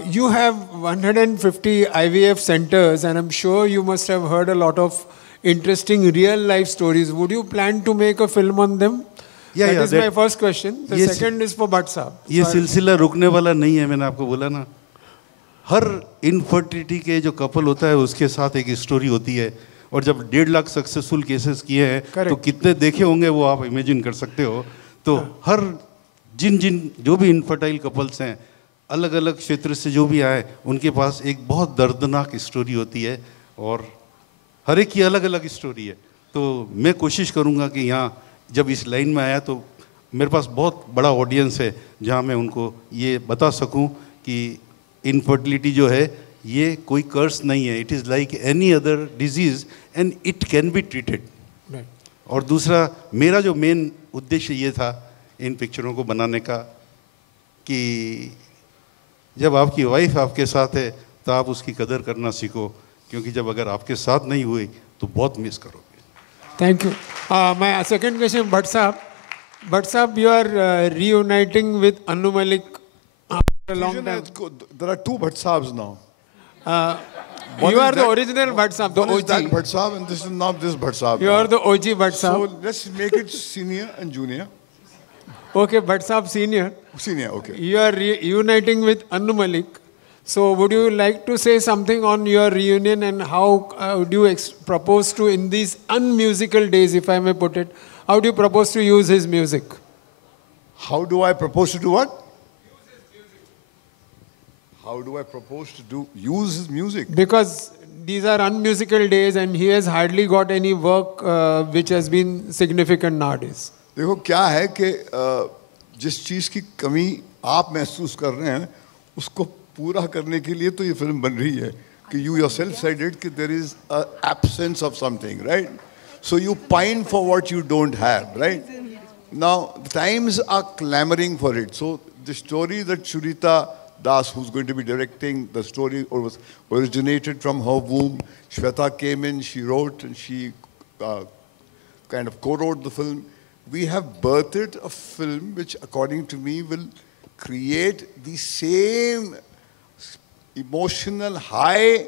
You have 150 IVF centers, and I'm sure you must have heard a lot of interesting real life stories. Would you plan to make a film on them? Yeah, That yeah, is my first question. The Yes. second is for Bhatt Saab. ये सिलसिला रुकने वाला नहीं है, मैंने आपको बोला ना. हर इनफर्टिलिटी के जो कपल होता है उसके साथ एक स्टोरी होती है, और जब 1.5 लाख सक्सेसफुल केसेस किए हैं तो कितने देखे होंगे वो आप इमेजिन कर सकते हो. तो हर जिन जो भी इनफर्टाइल कपल्स हैं, अलग अलग क्षेत्र से जो भी आए, उनके पास एक बहुत दर्दनाक स्टोरी होती है, और हर एक की अलग अलग स्टोरी है. तो मैं कोशिश करूँगा कि यहाँ जब इस लाइन में आया तो मेरे पास बहुत बड़ा ऑडियंस है जहाँ मैं उनको ये बता सकूँ कि इनफर्टिलिटी जो है ये कोई कर्स नहीं है. It is like any other disease and it can be treated. और दूसरा मेरा जो मेन उद्देश्य ये था इन पिक्चरों को बनाने का कि जब आपकी वाइफ आपके साथ है तो आप उसकी कदर करना सीखो, क्योंकि जब अगर आपके साथ नहीं हुई तो बहुत मिस करोगे. Thank you. My second question, Bhatt Saab. Bhatt Saab, you are reuniting with Anu Malik after a long time. There are two Bhatt Saabs now. You are the original Bhatt Saab, the One is that OG. Bhatt Saab and this is not this Bhatt Saab. You are the OG Bhatt So Saab. let's make it senior and junior. Okay, Bhatt Saab senior. Senior, okay. You are reuniting with Anu Malik. So would you like to say something on your reunion, and how do you propose to, in these unmusical days, if I may put it, how do you propose to use his music? How do I propose to do what? How do I propose to use his music? Because these are unmusical days and he has hardly got any work which has been significant nowadays. देखो क्या है कि जिस चीज़ की कमी आप महसूस कर रहे हैं उसको पूरा करने के लिए तो ये फिल्म बन रही है कि you yourself said it कि there is an absence of something, right? So you pine for what you don't have, right? Now the times are clamoring for it. So the story that Shurita Das, who's going to be directing the story, was originated from her womb. Shweta came in, she wrote, and she kind of co-wrote the film. We have birthed a film which, according to me, will create the same emotional high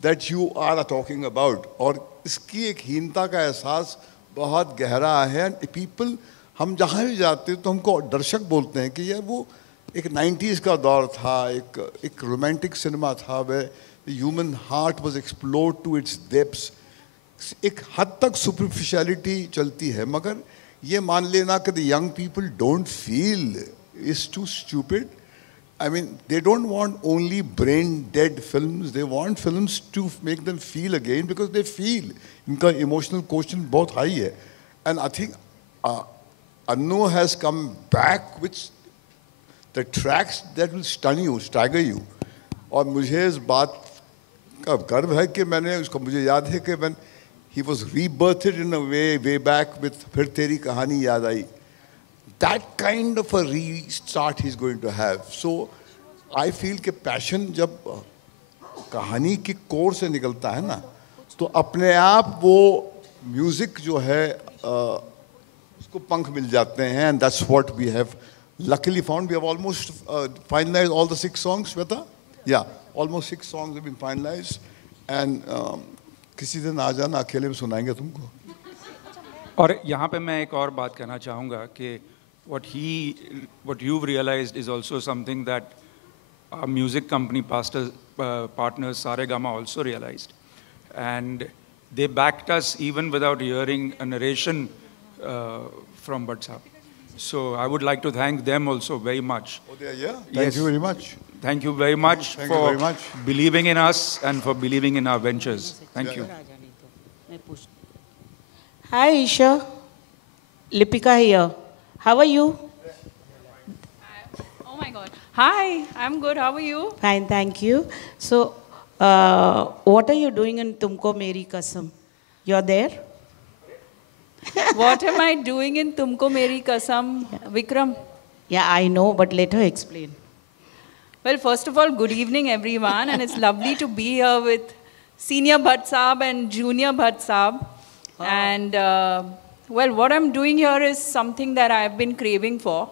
that you are talking about. और इसकी एक हीनता का एहसास बहुत गहरा है. And people, हम जहाँ भी जाते हैं तो हमको दर्शक बोलते हैं कि यार वो एक 90s का दौर था, एक रोमांटिक सिनेमा था, where the human heart was explored to its depths. एक हद तक superficiality चलती है, मगर ये मान लेना कि the young people don't feel is too stupid. I mean, they don't want only brain-dead films. They want films to make them feel again because they feel. इनका emotional quotient बहुत high है. And I think Anu has come back with the tracks that will stun you, stagger you. और मुझे इस बात का गर्व है कि मैंने उसको, मुझे याद है कि when he was rebirthed in a way back with फिर तेरी कहानी याद आई. That kind of a restart he's going to have. So I feel कि passion जब कहानी की कोर से निकलता है ना, तो अपने आप वो music जो है उसको पंख मिल जाते हैं. And that's what we have luckily found. We have almost finalized all the 6 songs, Shweta? Yeah, almost 6 songs have been finalized. And किसी दिन आ जाना, अकेले में सुनाएंगे तुमको. और यहाँ पे मैं एक और बात कहना चाहूँगा कि what you've realized is also something that our music company partners Saregama also realized, and they backed us even without hearing a narration from Bhatt Saab. So I would like to thank them also very much. Oh, they are here? Yes. Thank you very much. Thank you very much Thank you for very much. believing in us and for believing in our ventures. Thank you. Hi Isha, Lipika here. How are you? Oh my God. Hi, I'm good. How are you? Fine, thank you. So, what are you doing in Tumko Meri Kasam? You're there? What am I doing in Tumko Meri Kasam, Vikram? Yeah, I know, but let her explain. Well, first of all, good evening, everyone. And it's lovely to be here with Senior Bhatt Saab and Junior Bhatt Saab. Oh. And, well, what I'm doing here is something that I've been craving for.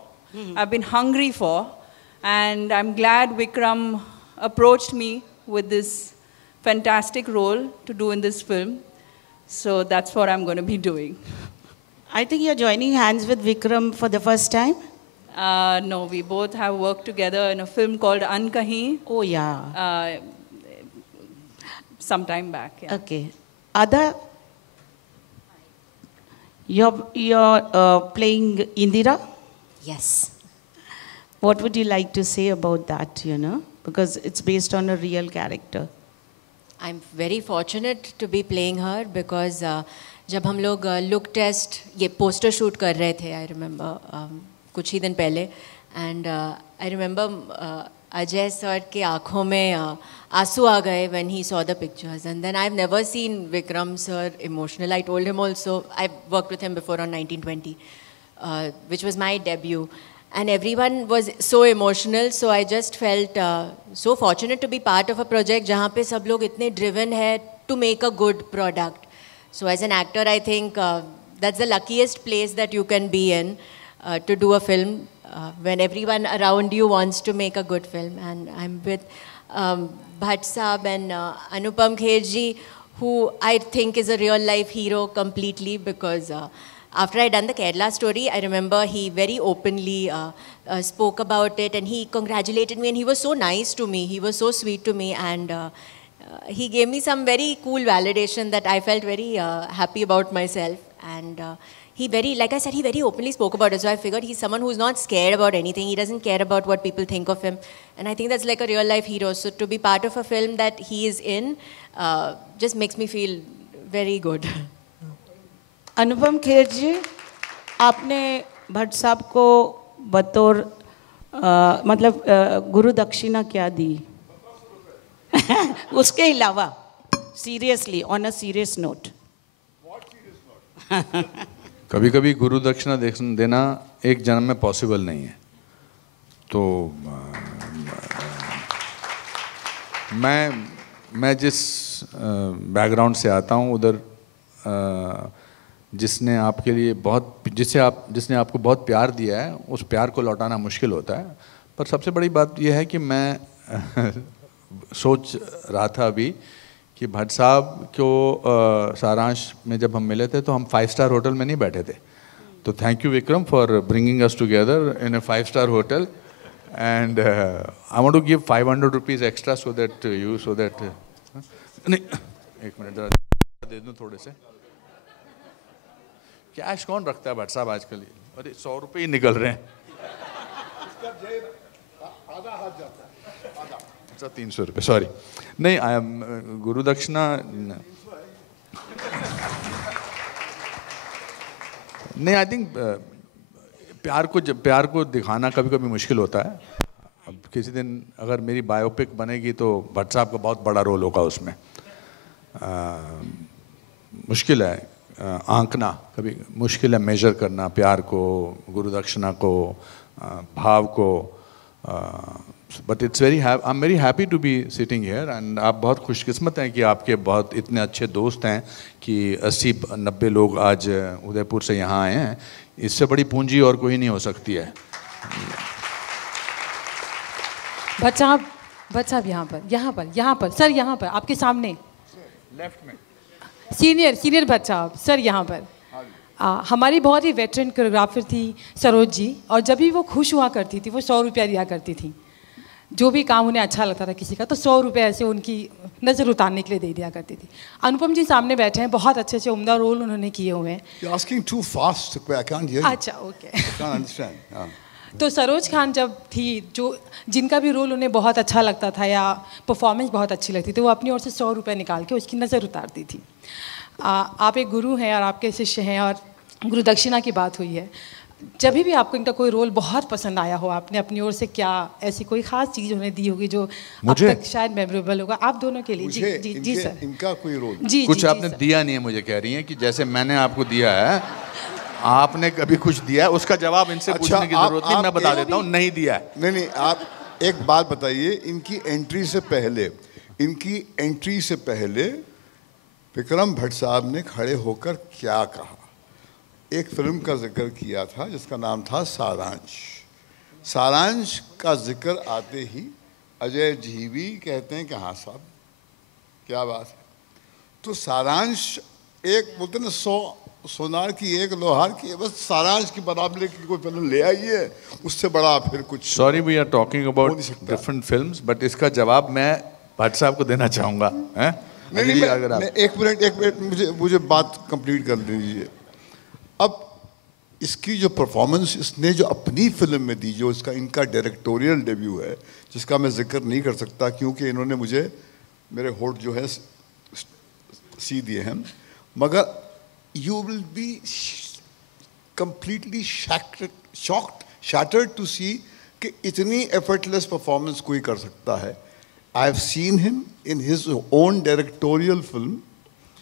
I've been hungry for. And I'm glad Vikram approached me with this fantastic role to do in this film. So that's what I'm going to be doing. I think you're joining hands with Vikram for the first time. No, we both have worked together in a film called Ankahi. Oh yeah. Some time back. Yeah. Okay. Ada, you're playing Indira. Yes. What would you like to say about that? You know, because it's based on a real character. I'm very fortunate to be playing her because जब हम लोग look test ये poster shoot कर रहे थे, I remember कुछ ही दिन पहले, and I remember Ajay sir के आँखों में आंसू आ गए when he saw the pictures, and then I've never seen Vikram sir emotional. I told him also, I've worked with him before on 1920, which was my debut, and everyone was so emotional, so I just felt so fortunate to be part of a project जहाँ पे सब लोग इतने driven है to make a good product. So as an actor, I think that's the luckiest place that you can be in to do a film when everyone around you wants to make a good film. And I'm with Bhatt Saab and Anupam Kher ji, who I think is a real life hero completely, because after I done the Kerala story, I remember he very openly spoke about it, and he congratulated me, and he was so nice to me. He was so sweet to me, and he gave me some very cool validation that I felt very happy about myself. And he very, like I said, he very openly spoke about it. So I figured he's someone who's not scared about anything. He doesn't care about what people think of him. And I think that's like a real life hero. So to be part of a film that he is in just makes me feel very good. Anupam Kher जी, आपने भट्ट साहब को बतौर मतलब गुरु दक्षिणा क्या दी? उसके अलावा seriously, on a serious note. कभी कभी गुरु दक्षिणा देना एक जन्म में पॉसिबल नहीं है. तो मैं जिस बैकग्राउंड से आता हूँ उधर जिसने आपके लिए जिसने आपको बहुत प्यार दिया है, उस प्यार को लौटाना मुश्किल होता है. पर सबसे बड़ी बात यह है कि मैं सोच रहा था अभी कि भट्ट साहब को सारांश में जब हम मिले थे तो हम 5-स्टार होटल में नहीं बैठे थे. तो thank you Vikram for bringing us together in a five star hotel, and I want to give 500 rupees extra so that नहीं, एक मिनट जरा दे दूँ थोड़े से. कैश कौन रखता है भट्ट साहब आजकल? अरे 100 रुपये ही निकल रहे हैं. अच्छा 300 रुपये, सॉरी. नहीं, आई एम गुरु दक्षिणा नहीं. आई थिंक प्यार को दिखाना कभी कभी मुश्किल होता है. अब किसी दिन अगर मेरी बायोपिक बनेगी तो भट्ट साहब का बहुत बड़ा रोल होगा उसमें. मुश्किल है आंकना, कभी मुश्किल है मेजर करना प्यार को, गुरु दक्षिणा को, भाव को. But it's I am very happy to be sitting here, and आप बहुत खुशकिस्मत हैं कि आपके बहुत इतने अच्छे दोस्त हैं कि 80-90 लोग आज उदयपुर से यहाँ आए हैं. इससे बड़ी पूंजी और कोई नहीं हो सकती है. भट्ट साहब यहाँ पर सर, यहाँ पर आपके सामने लेफ्ट में सीनियर भट्ट साहब सर यहाँ पर. हमारी बहुत ही वेटरन कोरियोग्राफर थी सरोज जी, और जब भी वो खुश हुआ करती थी वो 100 रुपया दिया करती थी. जो भी काम उन्हें अच्छा लगता था किसी का, तो 100 रुपये ऐसे उनकी नज़र उतारने के लिए दे दिया करती थी. अनुपम जी सामने बैठे हैं, बहुत अच्छे अच्छे उम्दा रोल उन्होंने किए हुए हैं. You're asking too fast. I can't hear you. अच्छा, ओके. I can't understand. तो सरोज खान जब थी, जिनका भी रोल उन्हें बहुत अच्छा लगता था या परफॉर्मेंस बहुत अच्छी लगती थी, वो अपनी ओर से 100 रुपये निकाल के उसकी नज़र उतारती थी. आप एक गुरु हैं और आपके शिष्य हैं, और गुरु दक्षिणा की बात हुई है. जब भी आपको इनका कोई रोल बहुत पसंद आया हो, आपने अपनी ओर से क्या ऐसी कोई ख़ास चीज़ उन्हें दी होगी जो अब तक शायद मेमोरेबल होगा आप दोनों के लिए? जी सर. इनका कोई रोल जी कुछ आपने दिया नहीं है, मुझे कह रही हैं कि जैसे मैंने आपको दिया है, आपने कभी कुछ दिया है? उसका जवाब इनसे पूछने की जरूरत नहीं, मैं बता देता हूँ, नहीं दिया है. नहीं, आप एक बात बताइए. इनकी एंट्री से पहले विक्रम भट्ट साहब ने खड़े होकर क्या कहा? एक फिल्म का जिक्र किया था जिसका नाम था सारांश. सारांश का जिक्र आते ही अजय जी भी कहते हैं कि हाँ साहब क्या बात है। तो सारांश एक बोलते ना 100 सोनार की एक लोहार की, बस सारांश की बराबरी की कोई फिल्म ले आई है, उससे बड़ा फिर कुछ। Sorry we are talking about different films, but इसका जवाब मैं भट्ट साहब को देना चाहूंगा। नहीं, अगर आप एक मिनट मुझे बात कंप्लीट कर दीजिए। अब इसकी जो परफॉर्मेंस इसने जो अपनी फिल्म में दी, जो इसका इनका डायरेक्टोरियल डेब्यू है, जिसका मैं जिक्र नहीं कर सकता क्योंकि इन्होंने मुझे मेरे होठ जो है सी दिए हैं, मगर you will be completely shattered to see कि इतनी एफर्टलेस परफॉर्मेंस कोई कर सकता है। I have seen him in his own directorial film,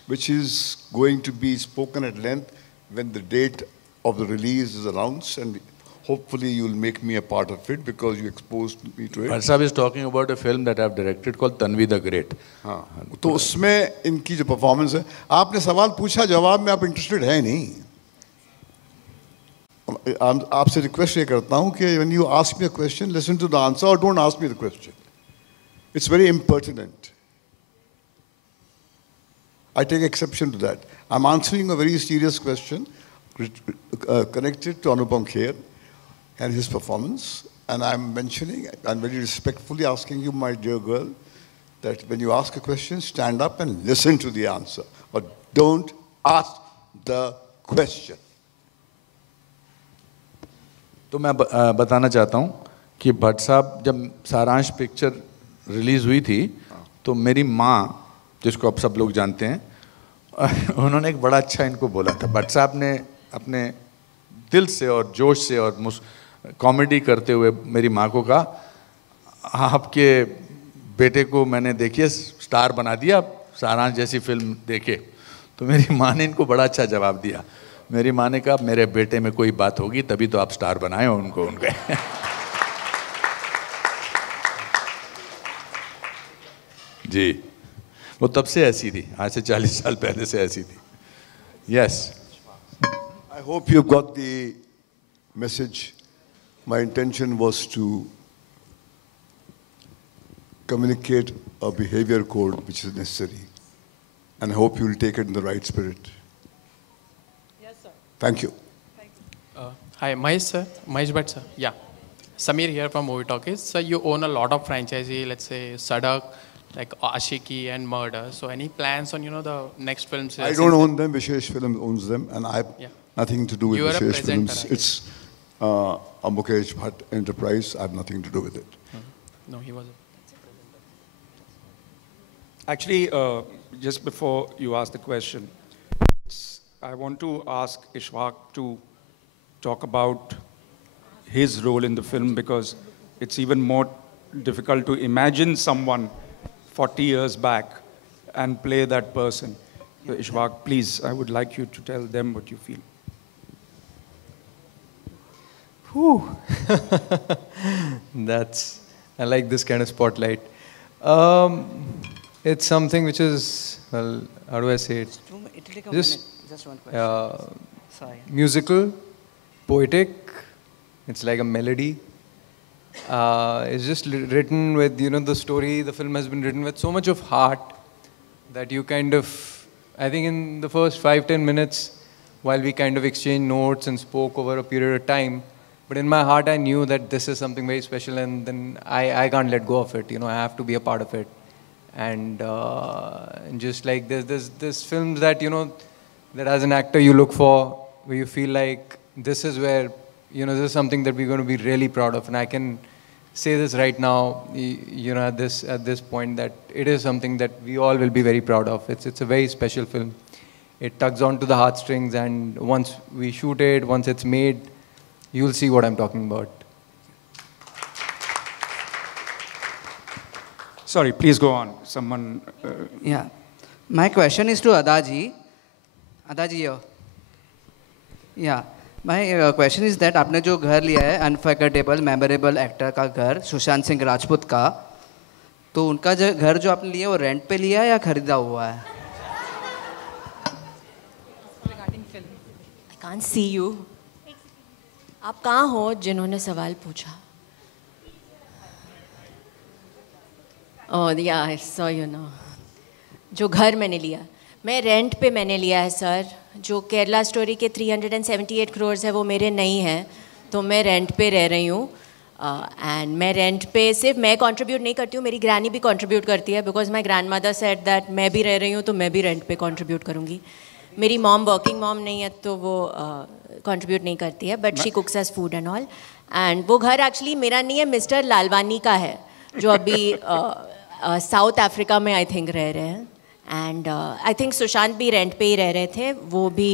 which is going to be spoken at length when the date of the release is announced, and hopefully you will make me a part of it because you exposed me to it. Bhatt is talking about a film that I have directed called Tanvi the Great. हाँ, तो उसमें इनकी जो performance है, आपने सवाल पूछा, जवाब में आप इंटरेस्टेड है नहीं। आपसे रिक्वेस्ट ये करता हूँ कि when you ask me a question, listen to the answer or don't ask me the question. It's very impertinent. I take exception to that. I'm answering a very serious question connected to Anupam Kher and his performance. And I'm mentioning, I'm very respectfully asking you, my dear girl, that when you ask a question, stand up and listen to the answer. Or don't ask the question. तो मैं बताना चाहता हूँ कि भट्ट साहब जब सारांश picture release हुई थी तो मेरी माँ, जिसको आप सब लोग जानते हैं, उन्होंने एक बड़ा अच्छा इनको बोला था। भट्ट साहब ने अपने दिल से और जोश से और कॉमेडी करते हुए मेरी माँ को कहा, आपके बेटे को मैंने देखिए स्टार बना दिया, सारांश जैसी फिल्म देखे। तो मेरी माँ ने इनको बड़ा अच्छा जवाब दिया। मेरी माँ ने कहा, मेरे बेटे में कोई बात होगी तभी तो आप स्टार बनाए हो उनको उनके। जी, वो तब से ऐसी थी, आज से 40 साल पहले से ऐसी थी। Yes, I hope you got the message. My intention was to communicate a behavior code which is necessary, and I hope you will take it in the right spirit. Yes, sir. Thank you. Hi, Mahesh sir, Mahesh Bhatt sir. Yeah, Samir here from Movie Talkies. Sir, you own a lot of franchisee, let's say Sadak, like Ashiki and Murder. So any plans on, the next films? I don't own them. Vishesh Film owns them, and I have nothing to do with Vishesh Films. It's a Mukesh Bhatt enterprise. I have nothing to do with it. No, he wasn't. Actually, just before you ask the question, I want to ask Ishfaq to talk about his role in the film, because it's even more difficult to imagine someone 40 years back and play that person. So Ishfaq, please, I would like you to tell them what you feel. Whew. I like this kind of spotlight. It's something which is, well, how do I say it? Just one question. Musical, poetic. It's like a melody. It's just written with, the story. The film has been written with so much of heart that you kind of, I think in the first 5-10 minutes, while we kind of exchanged notes and spoke over a period of time, but in my heart I knew that this is something very special, and then I can't let go of it. I have to be a part of it. And just like there's films that, that as an actor you look for, where you feel like this is where, this is something that we're going to be really proud of. And I can say this right now, at this point, that it is something that we all will be very proud of. It's a very special film. It tugs on to the heartstrings, and once we shoot it, once it's made, you'll see what I'm talking about. Sorry, please go on. Someone... Yeah. My question is to Adaji. Adaji here. Yeah. My question is that आपने जो घर लिया है unforgettable memorable actor का घर सुशांत सिंह राजपूत का, तो उनका जो घर जो आपने लिया वो रेंट पे लिया है या खरीदा हुआ है? I can't see you. आप कहाँ हो जिन्होंने सवाल पूछा? या आई सॉ यू नो जो घर मैंने लिया, मैं रेंट पे मैंने लिया है सर। जो केरला स्टोरी के 378 करोड़ है वो मेरे नहीं हैं, तो मैं रेंट पे रह रही हूँ। एंड मैं रेंट पे सिर्फ मैं कंट्रीब्यूट नहीं करती हूँ, मेरी ग्रैनी भी कंट्रीब्यूट करती है, because my grand mother said that मैं भी रह रही हूँ तो मैं भी रेंट पे कंट्रीब्यूट करूँगी। मेरी मॉम वर्किंग मॉम नहीं है तो वो कंट्रीब्यूट नहीं करती है, but she cooks as food and all. And वो घर एक्चुअली मेरा नहीं है, मिस्टर लालवानी का है, जो अभी साउथ अफ्रीका में आई थिंक रह रहे हैं। एंड आई थिंक सुशांत भी रेंट पे ही रह रहे थे, वो भी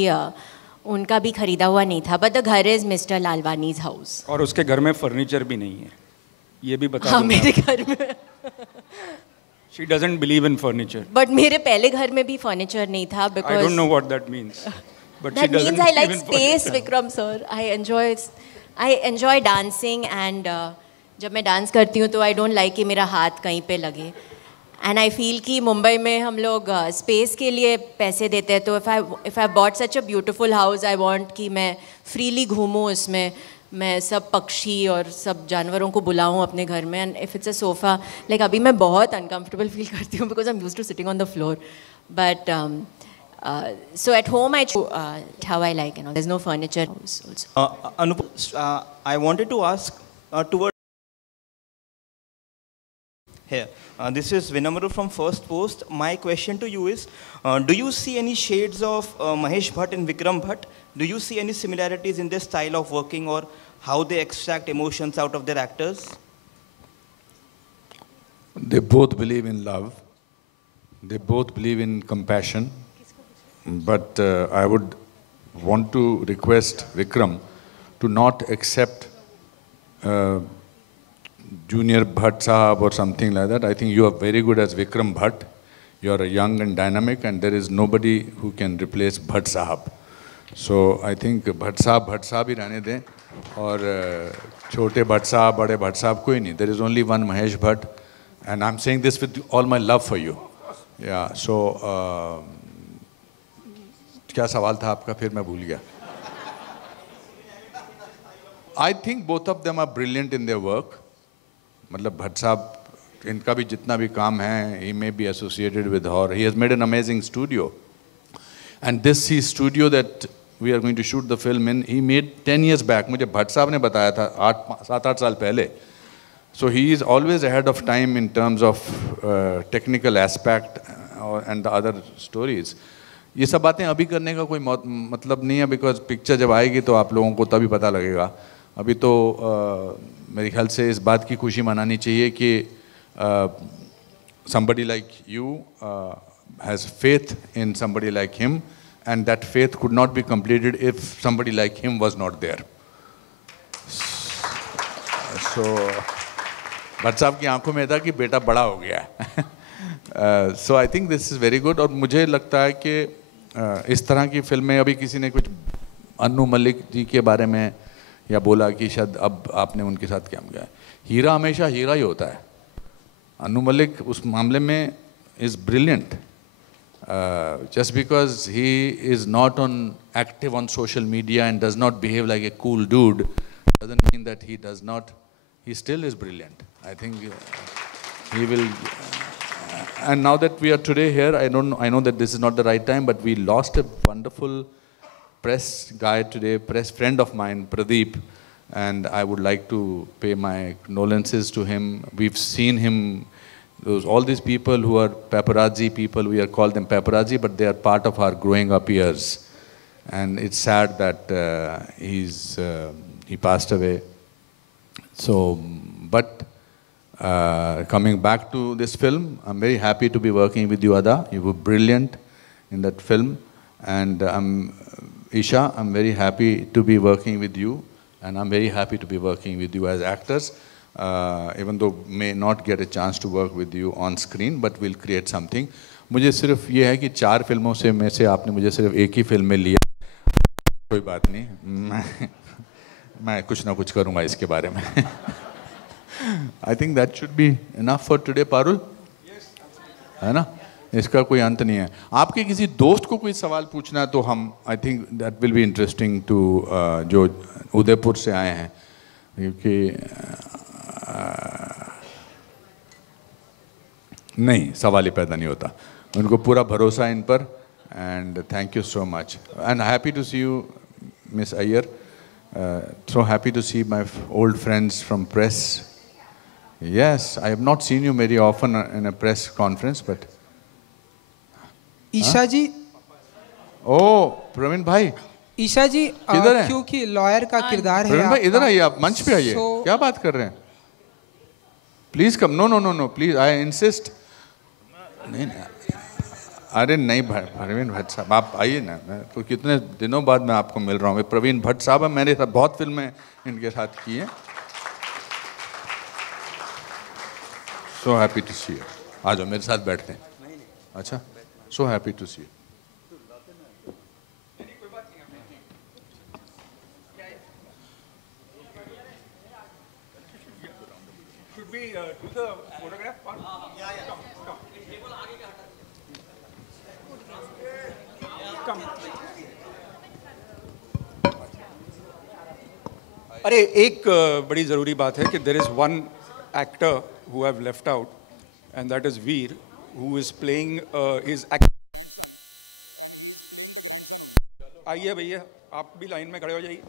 उनका भी खरीदा हुआ नहीं था, बट द घर इज मिस्टर लालवानीज हाउस। और उसके घर में फर्नीचर भी नहीं है, ये भी बता हाँ दूं मेरे मैं। घर में She doesn't believe in furniture. But मेरे पहले घर में भी फर्नीचर नहीं था, I because don't know what that means. But she that doesn't means I like believe in space, furniture. Vikram sir. I enjoy dancing and जब मैं dance करती हूँ तो आई डोंट लाइक कि मेरा हाथ कहीं पे लगे। एंड आई फील कि मुंबई में हम लोग स्पेस के लिए पैसे देते हैं, तो if I bought such a beautiful house, I want कि मैं फ्रीली घूमूँ उसमें, मैं सब पक्षी और सब जानवरों को बुलाऊँ अपने घर में। And if it's a sofa, like अभी मैं बहुत अनकम्फर्टेबल फील करती हूँ because I am used to sitting on the floor, but so at home I choose how I like, and all. There's no furniture also. Anupam, I wanted to ask towards here. This is Vinamru from First Post. My question to you is, do you see any shades of Mahesh Bhatt and Vikram Bhatt? Do you see any similarities in their style of working or how they extract emotions out of their actors? They both believe in love. They both believe in compassion. But I would want to request Vikram to not accept Junior Bhatt Sahab or something like that. I think you are very good as Vikram Bhatt. You are young and dynamic, and there is nobody who can replace Bhatt Sahab. So I think Bhatt Sahab ही रहने दें, और छोटे Bhatt Sahab, बड़े Bhatt Sahab कोई नहीं. There is only one Mahesh Bhatt, and I'm saying this with all my love for you. Yeah. So क्या सवाल था आपका, फिर मैं भूल गया. I think both of them are brilliant in their work. मतलब भट्ट साहब, इनका भी जितना भी काम है, he may be associated with horror. He has made an amazing studio. And this studio that we are going to shoot the film in, he made 10 years back. मुझे भट्ट साहब ने बताया था 7-8 साल पहले. So he is always ahead of time in terms of technical aspect and the other stories. ये सब बातें अभी करने का कोई मतलब नहीं है, बिकॉज पिक्चर जब आएगी तो आप लोगों को तभी पता लगेगा. अभी तो मेरे ख्याल से इस बात की खुशी मनानी चाहिए कि somebody like you has faith in somebody like him, and that faith could not be completed if somebody like him was not there. So Bhatt साहब की आंखों में था कि बेटा बड़ा हो गया है. So I think this is very good. और मुझे लगता है कि इस तरह की फिल्में, अभी किसी ने कुछ अन्नू मलिक जी के बारे में या बोला कि शायद अब आपने उनके साथ क्या किया. हीरा हमेशा हीरा ही होता है. अन्नू मलिक उस मामले में is brilliant. Just because he is not active on social media and does not behave like a cool dude doesn't mean that he still is brilliant. I think he will. And now that we are today here, I know that this is not the right time, but we lost a wonderful press guy today, press friend of mine, Pradeep, and I would like to pay my condolences to him. We've seen him, all these people who are paparazzi people, we are called them paparazzi, but they are part of our growing up years. And it's sad that he passed away. So, but coming back to this film, I'm very happy to be working with you, Ada. You were brilliant in that film. And Isha, I'm very happy to be working with you. And I'm very happy to be working with you as actors. Even though may not get a chance to work with you on screen, but we'll create something. मुझे सिर्फ ये है कि 4 फिल्मों में से आपने मुझे सिर्फ एक ही फिल्म में लिया. कोई बात नहीं, मैं कुछ ना कुछ करूँगा इसके बारे में. I think that should be enough for today, Parul. है ना? इसका कोई अंत नहीं है. आपके किसी दोस्त को कोई सवाल पूछना है तो हम, I think that will be interesting to जो उदयपुर से आए हैं, क्योंकि नहीं, सवाल ही पैदा नहीं होता। उनको पूरा भरोसा इन पर, and thank you so much and happy to see you miss Iyer, so happy to see my old friends from press. Yes, I have not seen you very often in a press conference, but Isha ji, ओ प्रवीण भाई, ईशा जी किधर हैं? क्योंकि lawyer का किरदार है प्रवीण भाई आपका, इधर आइए, आप मंच पे आइए। So- क्या बात कर रहे हैं? Please come. No no no no please, I insist. नहीं, अरे नहीं प्रवीण भट्ट साहब, आप आइए ना। मैं तो कितने दिनों बाद मैं आपको मिल रहा हूँ। प्रवीण भट्ट साहब, मैंने बहुत फिल्में इनके साथ की हैं। So happy to see you. आ जाओ मेरे साथ बैठते हैं। अच्छा, so happy to see you. अरे एक बड़ी ज़रूरी बात है कि there is one actor who have left out and that is Veer, who is playing his आइए भैया, आप भी लाइन में खड़े हो जाइए।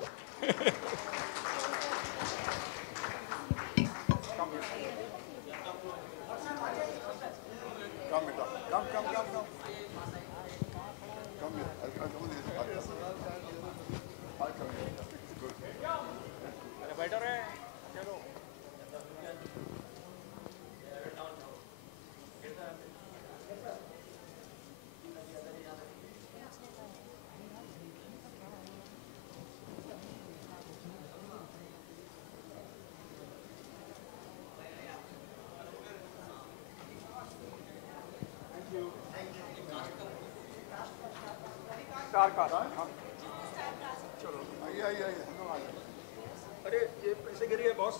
अरे ये पैसे गिरी है बॉस।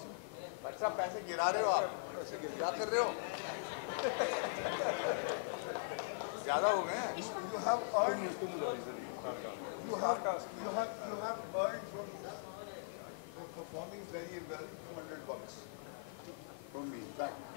भाई साहब पैसे गिरा रहे हो आप, क्या कर रहे हो? ज्यादा हो गए हैं। You have earned from performing very well $200 from me. Thank you.